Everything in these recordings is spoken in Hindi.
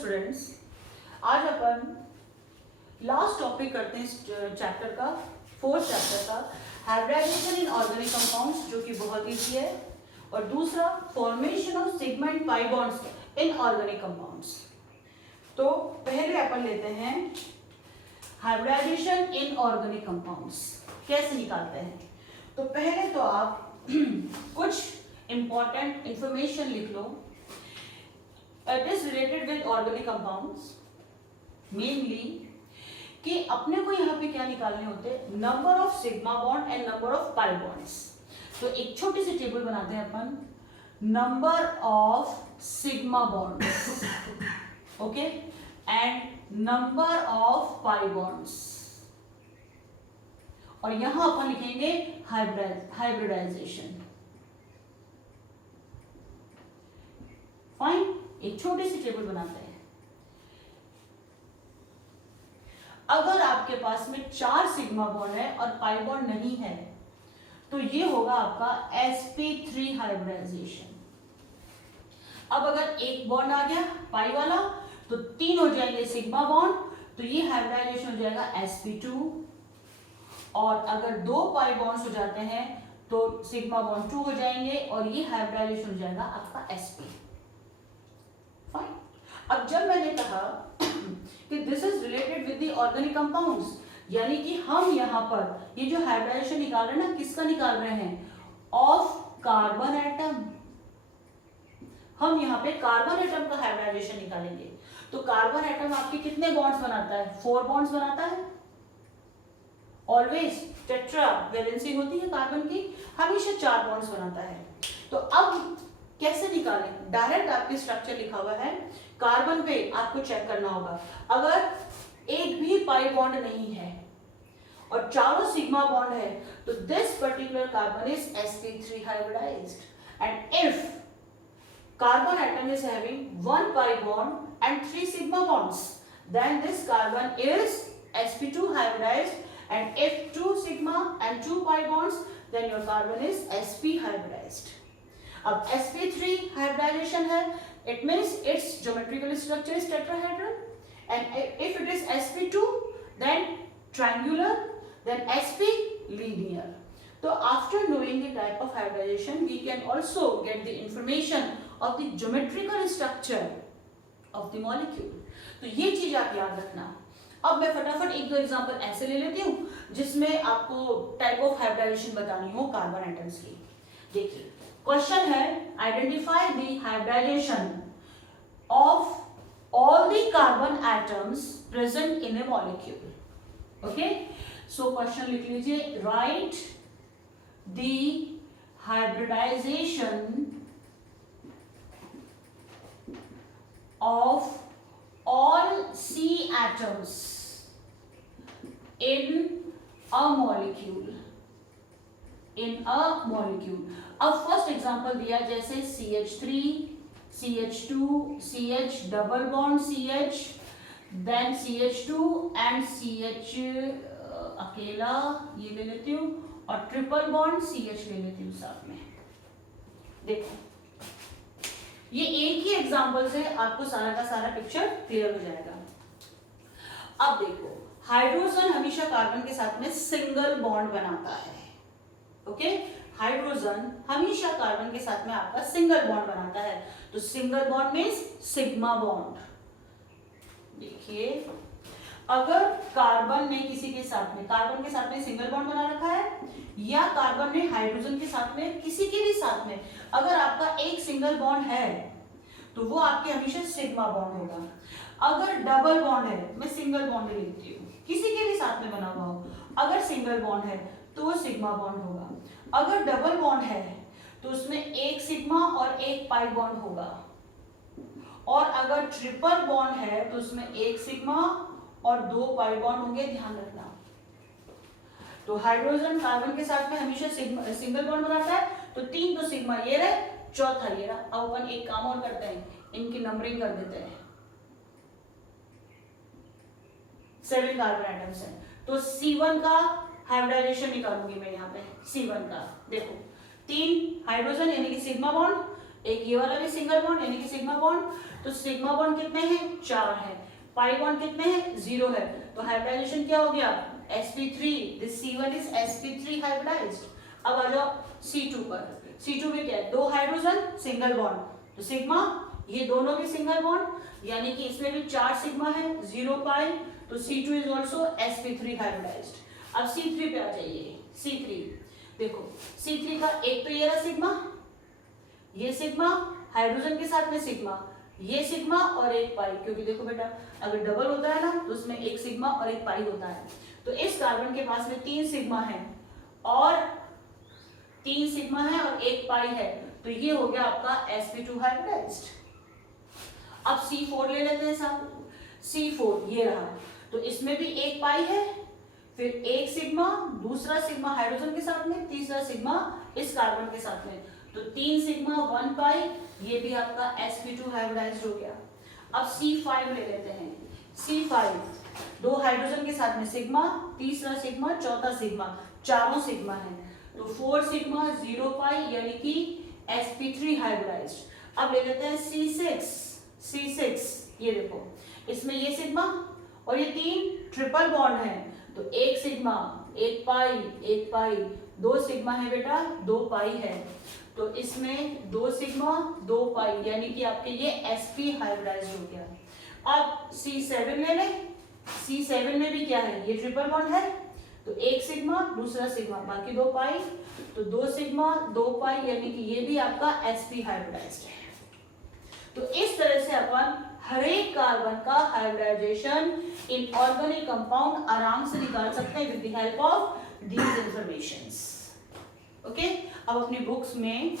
स्टूडेंट्स, आज अपन लास्ट टॉपिक करते हैं इस चैप्टर का, फोर्थ चैप्टर का, हाइब्रिडाइजेशन इन ऑर्गेनिक कंपाउंड्स, जो कि बहुत ईजी है, और दूसरा formation of sigma and pi bonds in organic compounds. तो पहले अपन लेते हैं हाइब्रिडाइजेशन इन ऑर्गेनिक कंपाउंड्स कैसे निकालते हैं। तो पहले तो आप कुछ इंपॉर्टेंट इंफॉर्मेशन लिख लो। It is related with organic compounds, mainly कि अपने को यहाँ पे क्या निकालने होते हैं, number of sigma bond and number of pi bonds. तो एक छोटी सी टेबल बनाते हैं अपन, number of sigma bonds, okay, and number of pi bonds, और यहां अपन लिखेंगे हाइब्रिडाइजेशन। फाइन, एक छोटी सी टेबल बनाते हैं। अगर आपके पास में 4 सिग्मा बॉन्ड है और पाई बॉन्ड नहीं है, तो ये होगा आपका sp3 हाइब्रिडाइजेशन। अब अगर एक बॉन्ड आ गया पाई वाला, तो 3 हो जाएंगे सिग्मा बॉन्ड, तो ये हाइब्रिडाइजेशन हो जाएगा sp2। और अगर 2 पाई बॉन्ड्स हो जाते हैं तो सिग्मा बॉन्ड 2 हो जाएंगे, और ये हाइब्रिडाइजेशन हो जाएगा आपका sp। फाइन, अब जब मैंने कहा कि this is related with the organic compounds, यानी कि हम यहाँ पर ये जो हाइब्रिडाइजेशन निकाल रहे हैं ना, किसका निकाल रहे हैं, ऑफ कार्बन एटम। हम यहाँ पे कार्बन एटम का हाइब्रिडाइजेशन निकालेंगे। तो कार्बन एटम आपके कितने बॉन्ड्स बनाता है, 4 बॉन्ड्स बनाता है। ऑलवेज टेट्रा वैलेंसी होती है कार्बन की, हमेशा 4 बॉन्ड्स बनाता है। तो अब कैसे निकालें, डायरेक्ट आपके स्ट्रक्चर लिखा हुआ है, कार्बन पे आपको चेक करना होगा। अगर एक भी पाई बॉन्ड नहीं है और चारों सिग्मा बॉन्ड है, तो this particular carbon is sp3 hybridized. And if carbon atom is having 1 pi bond and 3 sigma bonds, then this carbon is sp2 hybridized, and if 2 sigma and 2 pi bonds, then your carbon is sp hybridized. अब sp3 hybridization है, it means its geometrical structure is tetrahedral, and if it is sp2 then triangular, then sp linear. So after knowing the type of hybridization, we can also get the information of the geometrical structure of the molecule. तो ये चीज आप याद रखना। अब मैं फटाफट 1-2 एग्जांपल ऐसे ले लेती हूँ जिसमें आपको टाइप ऑफ हाइब्रिडाइजेशन बतानी हो कार्बन एटम्स की। देखिए क्वेश्चन है, identify the hybridization of all the carbon atoms present in a molecule. Okay, so question लिख लीजिए, write the hybridization of all C atoms in a molecule, अब फर्स्ट एग्जांपल दिया जैसे CH3, CH2, CH double bond CH, then CH2 and CH अकेला ये ले लेती हूँ, और ट्रिपल बॉन्ड CH ले लेती हूँ साथ में। देखो ये एक ही एग्जांपल से आपको सारा का सारा पिक्चर क्लियर हो जाएगा। अब देखो, हाइड्रोजन हमेशा कार्बन के साथ में सिंगल बॉन्ड बनाता है। ओके, हाइड्रोजन हमेशा कार्बन के साथ में आपका सिंगल बॉन्ड बनाता है। तो single bond means sigma bond. देखिए, अगर कार्बन ने किसी के साथ में, कार्बन के साथ में सिंगल बॉन्ड बना रखा है, या कार्बन ने हाइड्रोजन के साथ में, किसी के भी साथ में अगर आपका एक सिंगल बॉन्ड है, तो वो आपके हमेशा सिग्मा बॉन्ड होगा। अगर डबल बॉन्ड है, मैं सिंगल बॉन्ड लेती हूँ, किसी के भी साथ में बना हुआ हो, अगर सिंगल बॉन्ड है तो वो सिग्मा बॉन्ड होगा। अगर डबल बॉन्ड है तो उसमें एक सिग्मा और एक पाई बॉन्ड होगा, और अगर ट्रिपल बॉन्ड है तो उसमें एक सिग्मा और 2 पाई बॉन्ड होंगे, ध्यान रखना। तो हाइड्रोजन कार्बन के साथ में हमेशा सिंगल बॉन्ड बनाता है, तो 3 तो सिग्मा ये रहे, चौथा ये रहा। अब अपन एक काम और करते हैं, इनकी नंबरिंग कर देते हैं। 7 कार्बन एटम्स हैं, तो C1 का हाइब्रिडाइजेशन निकालूंगी मैं यहाँ पे। C1 का देखो, 3 हाइड्रोजन यानी कि सिग्मा बॉन्ड, एक ये वाला भी सिंगल बॉन्ड यानी कि सिग्मा बॉन्ड, तो सिग्मा बॉन्ड कितने हैं 4 है, पाई बॉन्ड कितने हैं 0 है, तो हाइब्रिडाइजेशन क्या हो गया sp3, this C1 is sp3 hybridised. अब आ जाओ C2 पर, C2 में क्या है 2 हाइड्रोजन सिंगल बॉन्ड, तो सिग्मा ये दोनों के सिंगल बॉन्ड यानी कि इसमें भी 4 सिग्मा है 0 पाई, तो C2 is also sp3 hybridised. अब C3 पे आ जाइए, C3 देखो C3 का एक तो ये रहा सिग्मा, ये सिग्मा हाइड्रोजन के साथ में सिग्मा, ये सिग्मा और एक पाई, क्योंकि देखो बेटा अगर डबल होता है ना तो उसमें एक सिग्मा और एक पाई होता है, तो इस कार्बन के पास में 3 सिग्मा है और 3 सिग्मा है और एक पाई है, तो ये हो गया आपका sp2 हाइब्रिडाइज्ड। अब C4 ले लेते हैं साहब, C4 ये रहा, तो इसमें भी एक पाई है, फिर एक सिग्मा, दूसरा सिग्मा हाइड्रोजन के साथ में, तीसरा सिग्मा इस कार्बन के साथ में, तो 3 सिग्मा 1 पाई, ये भी आपका sp2 हाइब्रिडाइज्ड हो गया। अब C5 ले लेते हैं, C5 2 हाइड्रोजन के साथ में सिग्मा, तीसरा सिग्मा, चौथा सिग्मा, चारों सिग्मा है, तो 4 सिग्मा 0 पाई यानी कि sp3 हाइब्रिडाइज्ड। अब ले लेते हैं C6 ये देखो इसमें ये सिग्मा और ये 3 ट्रिपल बॉन्ड है, तो एक सिग्मा एक पाई 2 सिग्मा है बेटा 2 पाई है, तो इसमें 2 सिग्मा 2 पाई यानी कि आपके ये sp हाइब्रिडाइज्ड हो गया। अब C7 ले लें, C7 में भी क्या है ये ट्रिपल बॉन्ड है, तो एक सिग्मा दूसरा सिग्मा बाकी 2 पाई, तो 2 सिग्मा 2 पाई यानी कि ये भी आपका sp हाइब्रिडाइज्ड है। तो इस तरह से अपन हर एक कार्बन का हाइब्रिडाइजेशन इन ऑर्गेनिक कंपाउंड आराम से निकाल सकते हैं with the help of these informations. Okay, अब अपनी बुक्स में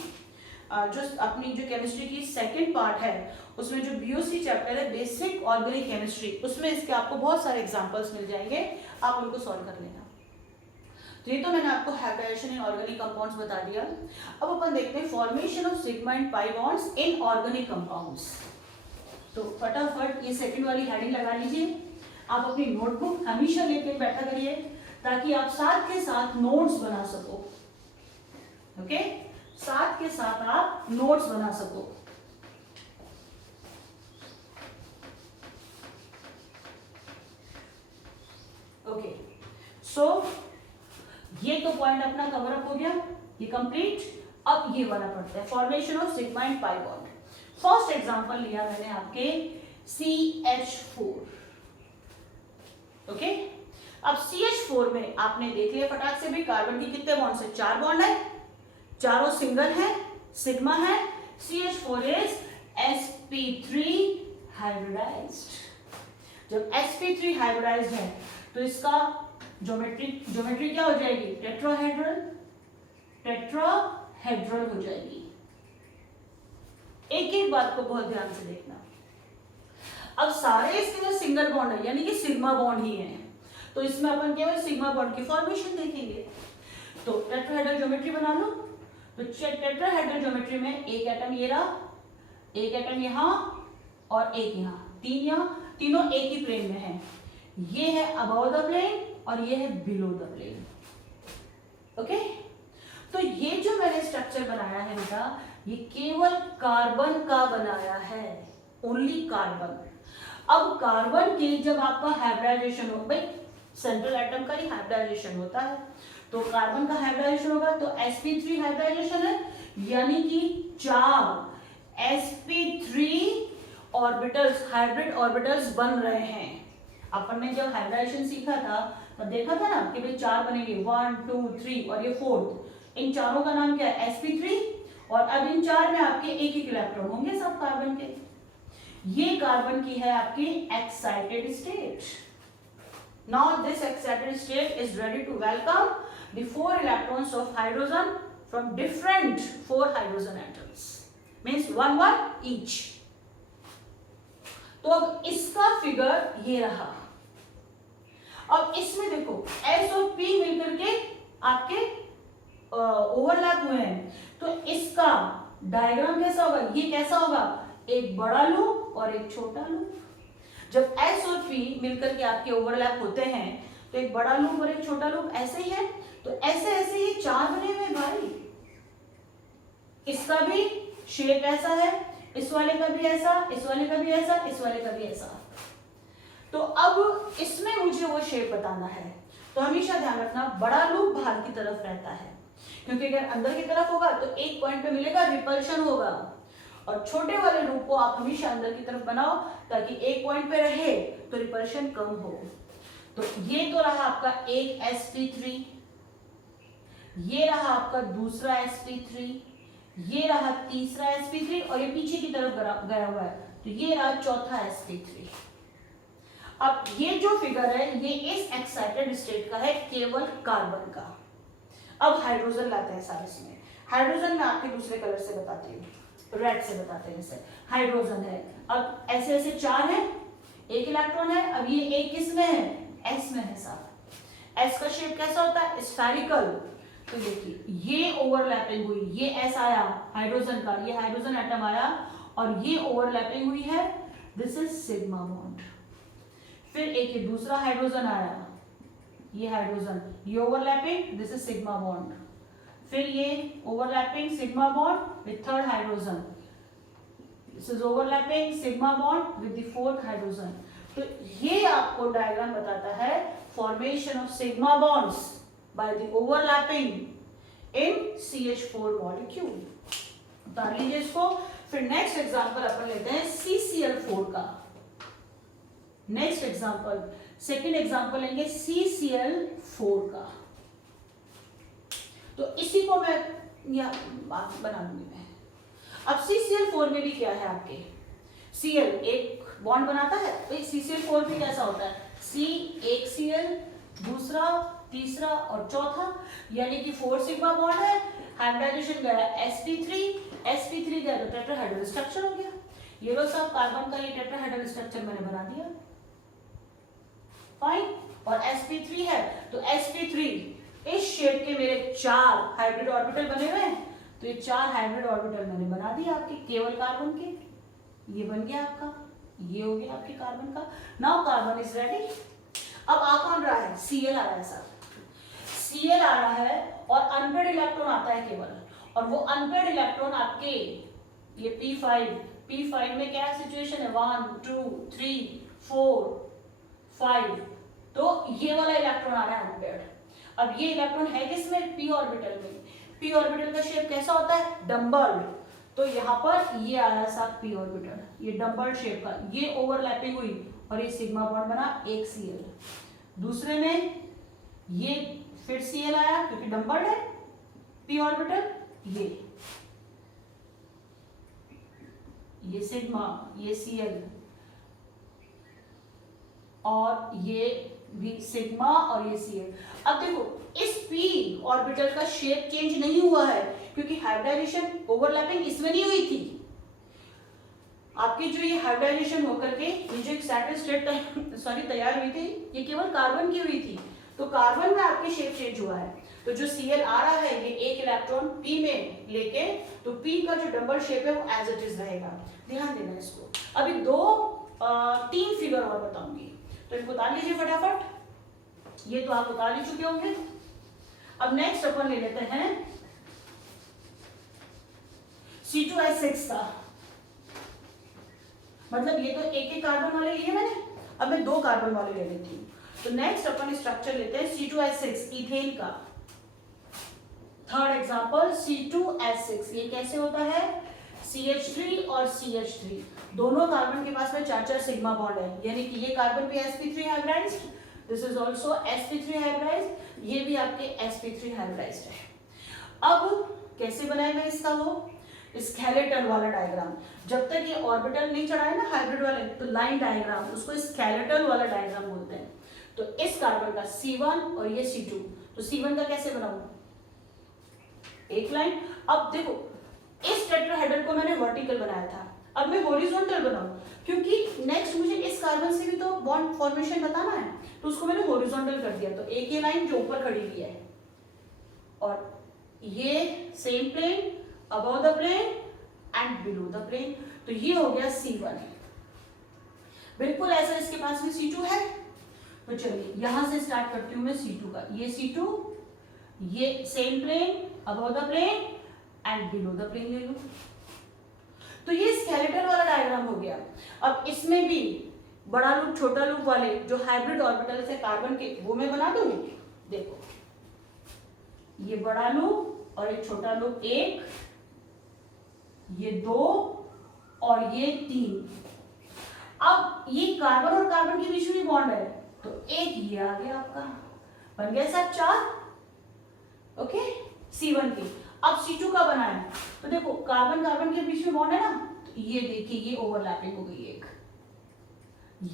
जो अपनी जो केमिस्ट्री की सेकंड पार्ट है उसमें जो बीओसी चैप्टर है बेसिक ऑर्गेनिक केमिस्ट्री, उसमें इसके आपको बहुत सारे एग्जांपल्स मिल जाएंगे, आप उनको सॉल्व कर लेना। तो ये तो मैंने आपको हाइब्रिडाइजेशन इन ऑर्गेनिक कंपाउंड्स बता दिया। अब अपन देखते हैं formation of sigma and pi bonds in organic compounds. तो फटाफट ये सेकंड वाली हेडिंग लगा लीजिए, आप अपनी नोटबुक हमेशा लेके बैठा करिए ताकि आप साथ के साथ नोट्स बना सको। ओके, साथ के साथ आप नोट्स बना सको। ओके, सो ये तो पॉइंट अपना कवर अप हो गया, ये कंप्लीट। अब ये वाला पढ़ते हैं formation of sigma and pi bond. First example लिया मैंने आपके CH4। ओके, अब CH4 में आपने देख लिया फटाक से भी कार्बन की कितने बॉन्ड है 4 बॉन्ड है, चारों सिंगल है, सिग्मा है, CH4 इज sp3 हाइब्रिडाइज्ड। जब sp3 हाइब्रिडाइज्ड है तो इसका ज्योमेट्री क्या हो जाएगी टेट्राहेड्रल हो जाएगी। एक एक बात को बहुत ध्यान से देखना। अब सारे इसके जो सिंगल बॉन्ड है यानी कि सिग्मा बॉन्ड ही है, तो इसमें अपन केवल सिग्मा बॉन्ड की फॉर्मेशन देखेंगे। तो टेट्राहेड्रल ज्योमेट्री बना लो, तो टेट्राहेड्रल ज्योमेट्री में एक एटम ये रहा, एक एटम यहाँ और एक यहाँ, 3 यहाँ, तीनों एक ही प्लेन में है। ये है अबव द प्लेन और ये है बिलो द प्लेन। ओके, तो ये जो मैंने स्ट्रक्चर बनाया है बेटा ये केवल कार्बन का बनाया है, ओनली कार्बन। अब कार्बन की जब आपका हाइब्रिडाइजेशन हो, भाई सेंट्रल एटम का ही हाइब्रिडाइजेशन होता है, तो कार्बन का हाइब्रिडाइजेशन होगा तो sp3 हाइब्रिडाइजेशन है, यानी कि 4 sp3 ऑर्बिटल्स हाइब्रिड ऑर्बिटल्स बन रहे हैं। अपन ने जब हाइब्रिडाइजेशन सीखा था तो देखा था ना कि भाई 4 बनेंगे 1 2 3 और ये 4th, इन चारों का नाम क्या है sp3, और अब इन 4 में आपके एक एक इलेक्ट्रॉन होंगे सब कार्बन के। ये कार्बन की है आपकी excited state. Now this excited state is ready to welcome the 4 electrons of hydrogen from different 4 hydrogen atoms, means 1 each। तो अब इसका फिगर ये रहा। अब इसमें देखो S और P मिलकर के आपके ओवरलैप हुए हैं, तो इसका डायग्राम कैसा होगा, ये कैसा होगा, एक बड़ा लूप और एक छोटा लूप। जब S और P मिलकर के आपके ओवरलैप होते हैं तो एक बड़ा लूप और एक छोटा लूप ऐसे ही है, तो ऐसे ऐसे ये 4 बने हुए भाई। इसका भी शेप ऐसा है, इस वाले का भी ऐसा, इस वाले का भी ऐसा, इस वाले का भी ऐसा। तो अब इसमें मुझे वो शेप बताना है, तो हमेशा ध्यान रखना बड़ा लूप बाहर की तरफ रहता है, क्योंकि अगर अंदर की तरफ होगा तो एक पॉइंट पे मिलेगा, रिपल्शन होगा, और छोटे वाले लूप को आप हमेशा अंदर की तरफ बनाओ ताकि एक पॉइंट पे रहे तो रिपल्शन कम हो। तो ये तो रहा आपका एक sp3, ये रहा आपका दूसरा sp3, ये रहा तीसरा sp3 और ये पीछे की तरफ गया हुआ है, तो ये रहा चौथा sp3। अब ये जो फिगर है ये इस एक्साइटेड स्टेट का है, केवल कार्बन का। अब हाइड्रोजन लाते हैं सारे इसमें। हाइड्रोजन में आपके दूसरे कलर से बताती हूँ, रेड से बताते हैं। जैसे हाइड्रोजन है, अब ऐसे ऐसे चार है, एक इलेक्ट्रॉन है, अब ये एक किसमें है, एस में है साहब। एस का शेप कैसा होता है, स्फेरिकल। तो देखिए ये ओवरलैपिंग हुई, ये एस आया हाइड्रोजन का, ये हाइड्रोजन एटम आया और ये ओवरलैपिंग हुई है, दिस इज सिग्मा बॉन्ड। फिर एक ये दूसरा हाइड्रोजन आया, ये हाइड्रोजन, ये overlapping, this is sigma bond. फिर ये overlapping sigma bond with third hydrogen, this is overlapping sigma bond with the fourth hydrogen. तो ये आपको डायग्राम बताता है formation of sigma bonds by the overlapping in CH4 molecule. उतार लीजिए इसको। फिर नेक्स्ट एग्जांपल अपन लेते हैं CCl4 का। नेक्स्ट एग्जांपल, सेकंड एग्जांपल लेंगे CCl4 का। तो इसी को मैं या बना लूंगी मैं। अब CCl4 में भी क्या है आपके, Cl एक बॉन्ड बनाता है, तो CCl4 भी कैसा होता है, C एक Cl, दूसरा, तीसरा और चौथा, यानी कि 4 सिग्मा बॉन्ड है। हाइब्रिडाइजेशन गया sp3 गया तो टेट्राहेड्रल स्ट्रक्चर हो गया। ये लो सब कार्बन का ये टेट्राहेड्रल स्ट्रक्चर मैंने बना दिया, फाइन। और sp3 है तो sp3 इस शेप के मेरे 4 हाइब्रिड ऑर्बिटल बने हुए हैं, तो ये 4 हाइब्रिड ऑर्बिटल मैंने बना दिया आपके केवल कार्बन के। ये बन गया आपका, ये हो गया आपके कार्बन का। Now carbon is ready. अब आ कौन रहा है, Cl आ रहा है सर, Cl आ रहा है और अनपेड इलेक्ट्रॉन आता है केवल, और वो अनपेड इलेक्ट्रॉन आपके ये P5 में क्या सिचुएशन है, 1 2 3 4 5, तो ये वाला इलेक्ट्रॉन आ रहा है अनपेड। अब ये इलेक्ट्रॉन है किसमें, p ऑर्बिटल में। p ऑर्बिटल का शेप कैसा होता है, डम्बल। तो यहाँ पर ये आया साथ p ऑर्बिटल, ये डम्बल शेप का, ये ओवरलैपिंग हुई और ये सिग्मा बॉन्ड बना एक Cl। दूसरे में ये फिर Cl आया क्योंकि डम्बल है p ऑर्बिटल, ये सिग्मा, ये Cl और ये भी सिग्मा और ये Cl। अब देखो इस p ऑर्बिटल का शेप चेंज नहीं हुआ है क्योंकि हाइब्रिडाइजेशन ओवरलैपिंग इसमें नहीं हुई थी। आपकी जो ये हाइब्रिडाइजेशन होकर के ये जो एक्साइटेड स्टेट तैयार हुई थी, ये केवल कार्बन की हुई थी, तो कार्बन में आपके शेप चेंज हुआ है। तो जो Cl आ रहा है ये एक इलेक्ट्रॉन p में लेके, तो p का जो डबल शेप है वो एज इट इज रहेगा, ध्यान देना इसको। अभी 3 फिगर और बताऊंगी, तो इनको उतार लीजिए फटाफट। ये तो आप उतार ही चुके होंगे। अब नेक्स्ट अपन ले लेते हैं C2H6 का, मतलब ये तो एक कार्बन वाले लिए मैंने, अब मैं 2 कार्बन वाले ले लेती हूँ। तो नेक्स्ट अपन स्ट्रक्चर लेते हैं C2H6 इथेन का। थर्ड एग्जांपल C2H6, ये कैसे होता है, CH3 और CH3 दोनों कार्बन के पास में 4 सिग्मा बॉन्ड है, यानी कि ये कार्बन भी sp3 hybridized, this is also sp3 hybridized, ये भी आपके sp3 हाइब्रिडाइज्ड है। अब कैसे बनाएगा इसका वो स्केलेटल वाला डायग्राम, जब तक ये ऑर्बिटल नहीं चढ़ाए ना हाइब्रिड वाले, तो लाइन डायग्राम, उसको स्केलेटल वाला डायग्राम बोलते हैं। तो इस कार्बन का C1 और ये C2, तो C1 का कैसे बनाऊं, एक लाइन। अब देखो इस टेट्राहेड्रल को मैंने वर्टिकल बनाया था, अब मैं हॉरिजॉन्टल बनाऊं, क्योंकि नेक्स्ट मुझे इस कार्बन से भी तो बॉन्ड फॉर्मेशन बताना है, तो उसको मैंने हॉरिजॉन्टल कर दिया। तो एक ये लाइन जो ऊपर खड़ी हुई है और ये same plane, above the plane and below the plane, तो ये हो गया C1। बिल्कुल ऐसा इसके पास भी C2 है, तो चलिए यहां से स्टार्ट करती हूं मैं C2 का। ये C2, ये same plane, above the plane and below the plane ले लो। तो ये स्केलेटल वाला डायग्राम हो गया। अब इसमें भी बड़ा लूप छोटा लूप वाले जो हाइब्रिड ऑर्बिटल है कार्बन के, वो मैं बना दूं। देखो ये बड़ा लूप और एक छोटा लूप, एक, ये दो और ये तीन। अब ये कार्बन और कार्बन के बीच में बॉन्ड है, तो एक ये आ गया आपका, बन गया सब 4। ओके, C1 की। अब C2 का बना है, तो देखो कार्बन कार्बन के बीच में बॉन्ड है ना, तो ये देखिए ये ओवरलैपिंग हो गई एक,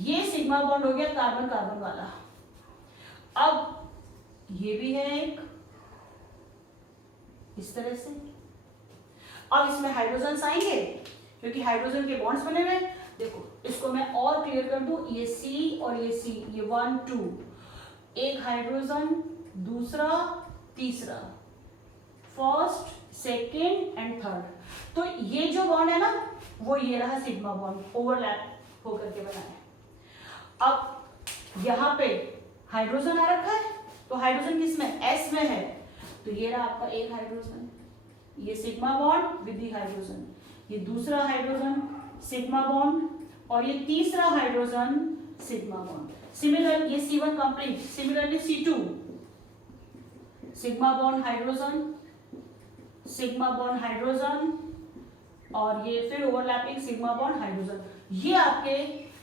ये सिग्मा बॉन्ड हो गया कार्बन कार्बन वाला। अब ये भी है एक, इस तरह से। अब इसमें हाइड्रोजन आएंगे क्योंकि हाइड्रोजन के बॉन्ड्स बने हुए। देखो इसको मैं और क्लियर कर दूं, ये C और ये C, ये 1 2, एक हाइड्रोजन, दूसरा, तीसरा, फर्स्ट, सेकेंड एंड थर्ड। तो ये जो बॉन्ड है ना, वो ये रहा सिग्मा बॉन्ड, ओवरलैप होकर के बना है। अब यहाँ पे हाइड्रोजन आ रखा है, तो हाइड्रोजन किसमें, S में है, तो ये रहा आपका एक हाइड्रोजन, ये sigma bond with the hydrogen, ये दूसरा हाइड्रोजन सिग्मा बॉन्ड, और ये तीसरा हाइड्रोजन सिग्मा बॉन्ड। सिमिलर ये C1 complete. Similarly C2 sigma bond hydrogen, sigma bond hydrogen, और ये फिर ओवरलैपिंग सिग्मा बॉन्ड हाइड्रोजन। ये आपके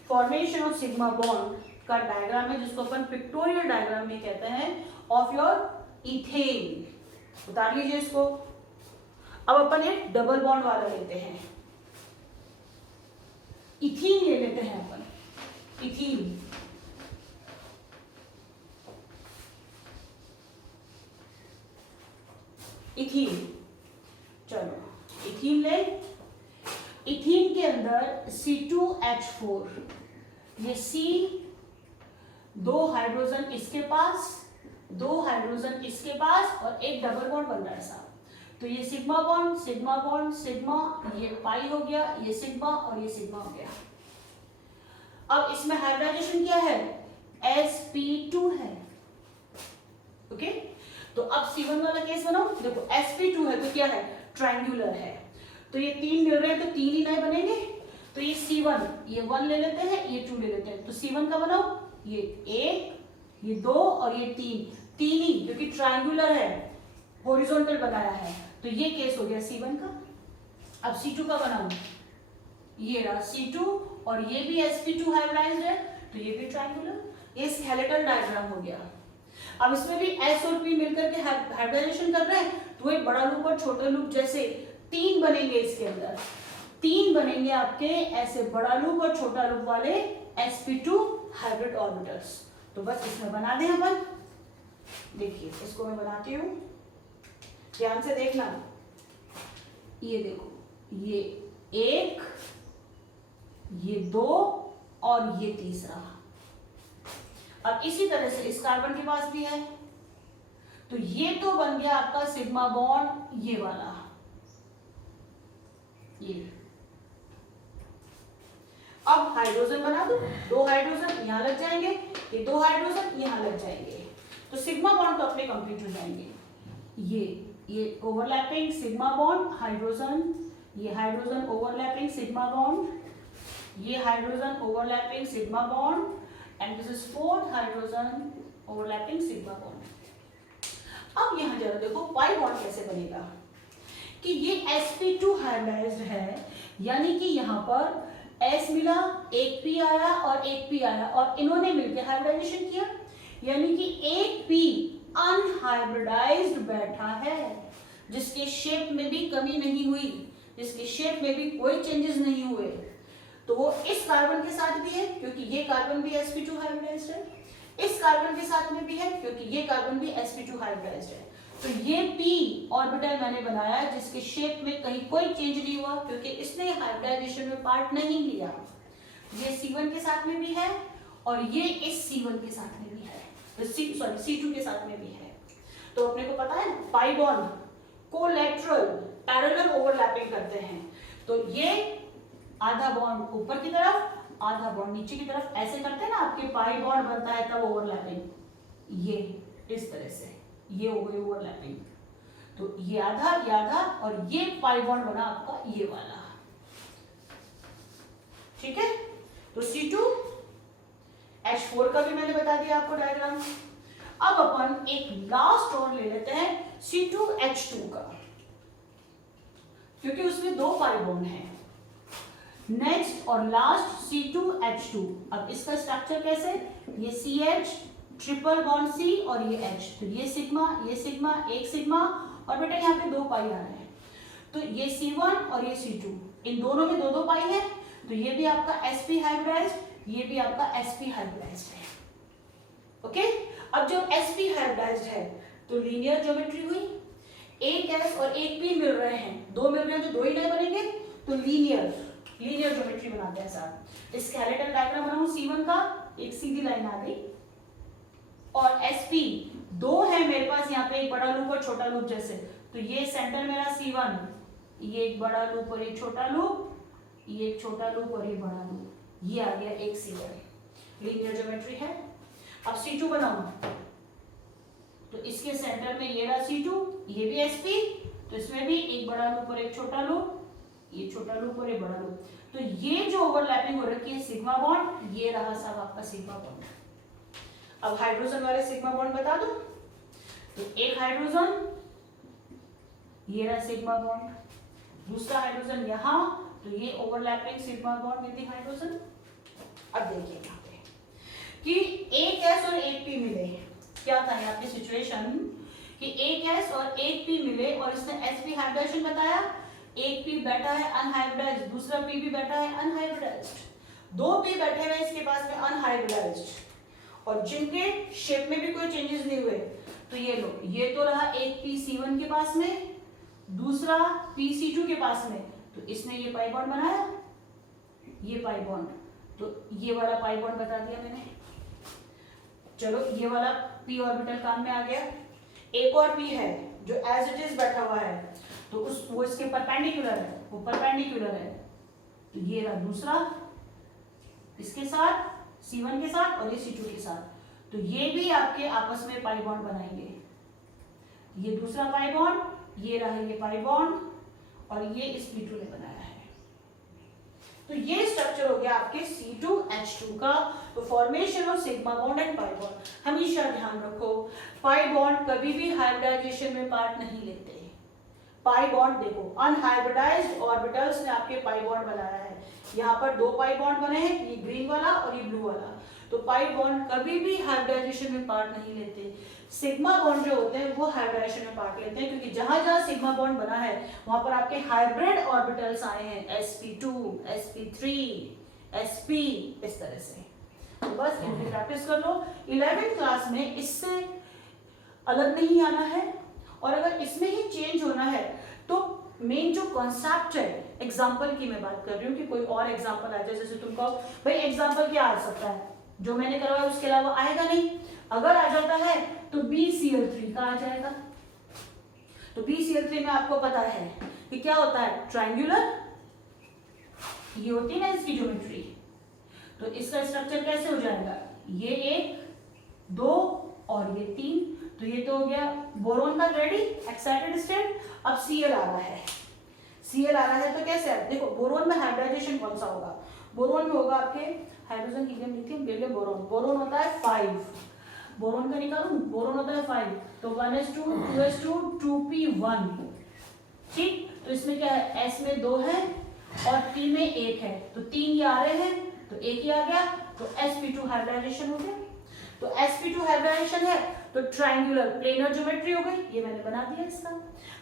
फॉर्मेशन ऑफ सिग्मा बॉन्ड का डायग्राम है, जिसको अपन पिक्टोरियल डायग्राम भी कहते हैं, ऑफ योर इथेन। उतार लीजिए इसको। अब अपन एक डबल बॉन्ड वाला लेते हैं, इथीन ले लेते हैं अपन, इथीन। इथीन, चलो इथीन ले। इथीन के अंदर C2H4, ये C, दो हाइड्रोजन इसके पास, दो हाइड्रोजन इसके पास, और एक डबल बॉन्ड बन रहा है साहब। तो ये sigma bond sigma bond sigma, ये पाई हो गया, ये सिग्मा और ये सिग्मा हो गया। अब इसमें हाइब्रिडाइजेशन क्या है, sp2 है। ओके, तो अब C1 वाला केस बनाओ। देखो sp2 है तो क्या है, ट्रायंगुलर है, तो ये तीन मिल रहे हैं, तो तीन ही नए बनेंगे। तो ये C1, ये 1 ले लेते हैं, ये 2 ले लेते हैं, तो C1 का बनाओ, ये 1, ये 2 और ये 3, तीन ही, क्योंकि ट्रायंगुलर है, हॉरिजॉन्टल बनाया है, तो ये केस हो गया C1 का। अब C2 का बनाओ, ये रहा C2 और ये भी sp2 हाइब्रिडाइज्ड है, तो ये भी ट्रायंगुलर। ये स्केलेटल डायग्राम हो गया। अब इसमें भी S और P मिलकर के हाइब्रिडाइजेशन कर रहे हैं, तो एक बड़ा लूप और छोटा लूप जैसे तीन बनेंगे, इसके अंदर तीन बनेंगे आपके ऐसे बड़ा लूप और छोटा लूप वाले sp2 हाइब्रिड ऑर्बिटल्स। तो बस इसमें बना दें अपन। देखिए इसको मैं बनाती हूँ, ध्यान से देखना। ये देखो, ये एक, ये दो और ये तीसरा। अब इसी तरह से इस कार्बन के पास भी है, तो ये तो बन गया आपका सिग्मा बॉन्ड, ये वाला, ये। अब हाइड्रोजन बना दो, दो हाइड्रोजन यहां लग जाएंगे, ये दो हाइड्रोजन यहां लग जाएंगे, तो सिग्मा बॉन्ड तो अपने कंप्लीट हो जाएंगे। ये ओवरलैपिंग सिग्मा बॉन्ड हाइड्रोजन, ये हाइड्रोजन ओवरलैपिंग सिग्मा बॉन्ड, ये hydrogen overlapping sigma bond, and this is fourth hydrogen overlapping sigma bond. अब यहां जरा देखो पाई बॉन्ड कैसे बनेगा, कि ये sp2 हाइब्रिडाइज्ड है, यानी कि यहां पर S मिला, एक P आया और एक P आया, और इन्होंने मिलकर हाइब्रिडाइजेशन किया, यानी कि एक P अनहाइब्रिडाइज्ड बैठा है, जिसके शेप में भी कमी नहीं हुई, जिसके शेप में भी कोई चेंजेस नहीं हुए। तो वो इस कार्बन के साथ भी है, क्योंकि ये कार्बन भी sp2 हाइब्रिडाइज्ड है, इस कार्बन के साथ में भी है, क्योंकि ये कार्बन भी sp2 हाइब्रिडाइज्ड है। तो ये p ऑर्बिटल मैंने बनाया जिसके शेप में कहीं कोई चेंज नहीं हुआ, क्योंकि इसने हाइब्रिडाइजेशन में पार्ट नहीं लिया। ये C1 के साथ में भी है और ये इस C1 के साथ में भी है, C2 के साथ में भी है। तो अपने को पता है pi bond collateral parallel overlapping करते हैं, तो ये आधा बॉन्ड ऊपर की तरफ, आधा बॉन्ड नीचे की तरफ, ऐसे करते हैं ना, आपके पाई बॉन्ड बनता है तब ओवरलैपिंग, ये इस तरह से, ये हो गई ओवरलैपिंग। तो ये आधा और ये पाई बॉन्ड बना आपका ये वाला। ठीक है, तो C2H4 का भी मैंने बता दिया आपको डायग्राम। अब अपन एक लास्ट और ले लेते हैं C2H2 का, क्योंकि उसमें 2 पाई बॉन्ड है। नेक्स्ट और लास्ट C2H2। अब इसका स्ट्रक्चर कैसे, ये CH ट्रिपल बॉन्ड C और ये H, तो ये सिग्मा एक सिग्मा, और बेटा यहाँ पे 2 पाई आ रहे हैं, तो ये C1 और ये C2, इन दोनों में 2 पाई है, तो ये भी आपका sp हाइब्रिडाइज्ड, ये भी आपका sp हाइब्रिडाइज्ड है। ओके, अब जब sp हाइब्रिडाइज्ड है तो लीनियर ज्योमेट्री हुई, एक s और एक p मिल रहे हैं, 2 मिल रहे हैं तो 2 ही नए बनेंगे, तो लीनियर ज्योमेट्री बनाते हैं साथ। स्केलेटल डायग्राम बनाऊं C1 का, एक सीधी लाइन आ गई, और sp 2 है मेरे पास यहाँ पे, एक बड़ा लूप और छोटा लूप जैसे, तो ये सेंटर मेरा C1, ये एक बड़ा लूप और एक छोटा लूप, ये एक छोटा लूप और ये बड़ा लूप, ये आ गया एक C1, लीनियर ज्योमेट्री है। अब C2 बनाऊं, तो इसके सेंटर में ये रहा C2, ये भी sp, तो इसमें भी एक बड़ा लूप और एक छोटा लूप, ये छोटा लूप और ये बड़ा लूप, तो ये जो ओवरलैपिंग हो रखी है सिग्मा बॉन्ड, ये रहा सब आपका सिग्मा बॉन्ड। अब हाइड्रोजन वाले सिग्मा बॉन्ड बता दो, तो एक हाइड्रोजन, ये रहा सिग्मा बॉन्ड, दूसरा हाइड्रोजन यहाँ, तो ये overlapping sigma bond with the hydrogen. अब देखिए यहाँ पे कि एक S और एक P मिले, क्या था यहाँ पे सिचुएशन कि एक S और एक P मिले और इसने sp हाइब्रिडाइजेशन बताया, एक P बैठा है अनहाइब्रिडाइज्ड, दूसरा P भी बैठा है अनहाइब्रिडाइज्ड, 2 P बैठे हुए इसके पास में अनहाइब्रिडाइज्ड, और जिनके शेप में भी कोई चेंजेस नहीं हुए, तो ये लो, ये तो रहा एक P C1 के पास में, दूसरा P C2 के पास में, तो इसने ये पाई बॉन्ड बनाया, ये पाई बॉन्ड, तो ये वाला पाई बॉन्ड बता दिया मैंने। चलो ये वाला P ऑर्बिटल काम में आ गया। एक और P है जो एज इट इज बैठा हुआ है, तो वो इसके परपेंडिकुलर है, वो परपेंडिकुलर है, तो ये रहा दूसरा इसके साथ C1 के साथ और ये C2 के साथ, तो ये भी आपके आपस में पाई बॉन्ड बनाएंगे, ये दूसरा पाई बॉन्ड, ये रहा ये पाई बॉन्ड, और ये इस P2 ने बनाया है। तो ये स्ट्रक्चर हो गया आपके C2H2 का। तो formation of sigma bond and pi bond, हमेशा ध्यान रखो पाई बॉन्ड कभी भी हाइब्रिडाइजेशन में पार्ट नहीं लेते। पाई बॉन्ड देखो, अनहाइब्रिडाइज्ड ऑर्बिटल्स ने आपके पाई बॉन्ड बनाया है, यहाँ पर 2 पाई बॉन्ड बने हैं, ये ग्रीन वाला और ये ब्लू वाला, तो पाई बॉन्ड कभी भी हाइब्रिडाइजेशन में पार्ट नहीं लेते। सिग्मा बॉन्ड जो होते हैं वो हाइब्रिडाइजेशन में पार्ट लेते हैं, क्योंकि जहां जहां सिग्मा बॉन्ड बना है वहां पर आपके हाइब्रिड ऑर्बिटल्स आए हैं, sp2, sp3, sp, इस तरह से। तो बस इनकी प्रैक्टिस कर लो। 11th क्लास में इससे अलग नहीं आना है, और अगर इसमें ही चेंज होना है तो मेन जो कॉन्सेप्ट है, एग्जाम्पल की मैं बात कर रही हूँ कि कोई और एग्जाम्पल आ जाए, जैसे तुम कहो भाई एग्जाम्पल क्या आ सकता है, जो मैंने करवाया उसके अलावा आएगा नहीं, अगर आ जाता है तो BCl3 का आ जाएगा। तो BCl3 में आपको पता है कि क्या होता है, ट्रायंगुलर, ये होती है ना इसकी ज्योमेट्री, तो इसका स्ट्रक्चर कैसे हो जाएगा, ये 1, 2 और ये 3, तो ये तो हो गया बोरोन का रेडी एक्साइटेड स्टेट। अब Cl आ रहा है, Cl आ रहा है तो कैसे है, देखो बोरोन में हाइब्रिडाइजेशन कौन सा होगा, बोरोन में होगा आपके hydrogen helium lithium beryllium boron, boron होता है 5, बोरोन का निकालूं, बोरोन होता है 5, तो 1s2 2s2 2p1, ठीक। तो इसमें क्या है, s में 2 है और p में 1 है, तो 3 ये आ रहे हैं तो 1 ही आ गया, तो sp2 हाइब्रिडाइजेशन हो गया। तो sp2 हाइब्रिडाइजेशन है तो ट्रायंगुलर प्लेनर ज्योमेट्री हो गई, ये मैंने बना दिया इसका।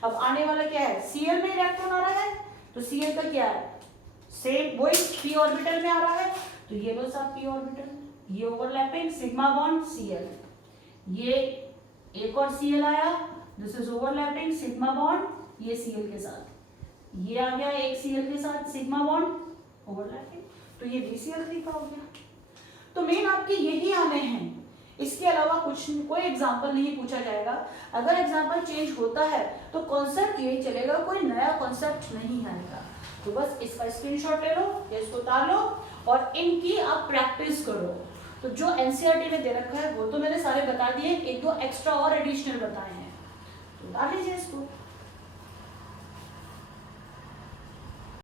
अब आने वाला क्या है, Cl में इलेक्ट्रॉन आ रहा है, तो Cl का क्या है, सेम वही p ऑर्बिटल में आ रहा है, तो ये लो सब p ऑर्बिटल, ये ओवरलैपिंग सिग्मा बॉन्ड Cl, ये एक और Cl आया, this is overlapping sigma bond, ये Cl के साथ, ये आ गया एक Cl के साथ सिग्मा बॉन्ड ओवरलैपिंग, तो ये BCl3 का हो गया। तो मेन आपके यही आने हैं, इसके अलावा कुछ कोई एग्जाम्पल नहीं पूछा जाएगा। अगर एग्जाम्पल चेंज होता है तो कॉन्सेप्ट यही चलेगा, कोई नया कॉन्सेप्ट नहीं आएगा। तो बस इसका स्क्रीनशॉट ले लो या इसको उतार लो और इनकी आप प्रैक्टिस करो। तो जो एनसीईआरटी में दे रखा है वो तो मैंने सारे बता दिए, 1-2 एक्स्ट्रा और एडिशनल बताए हैं, तो उतार लीजिए इसको।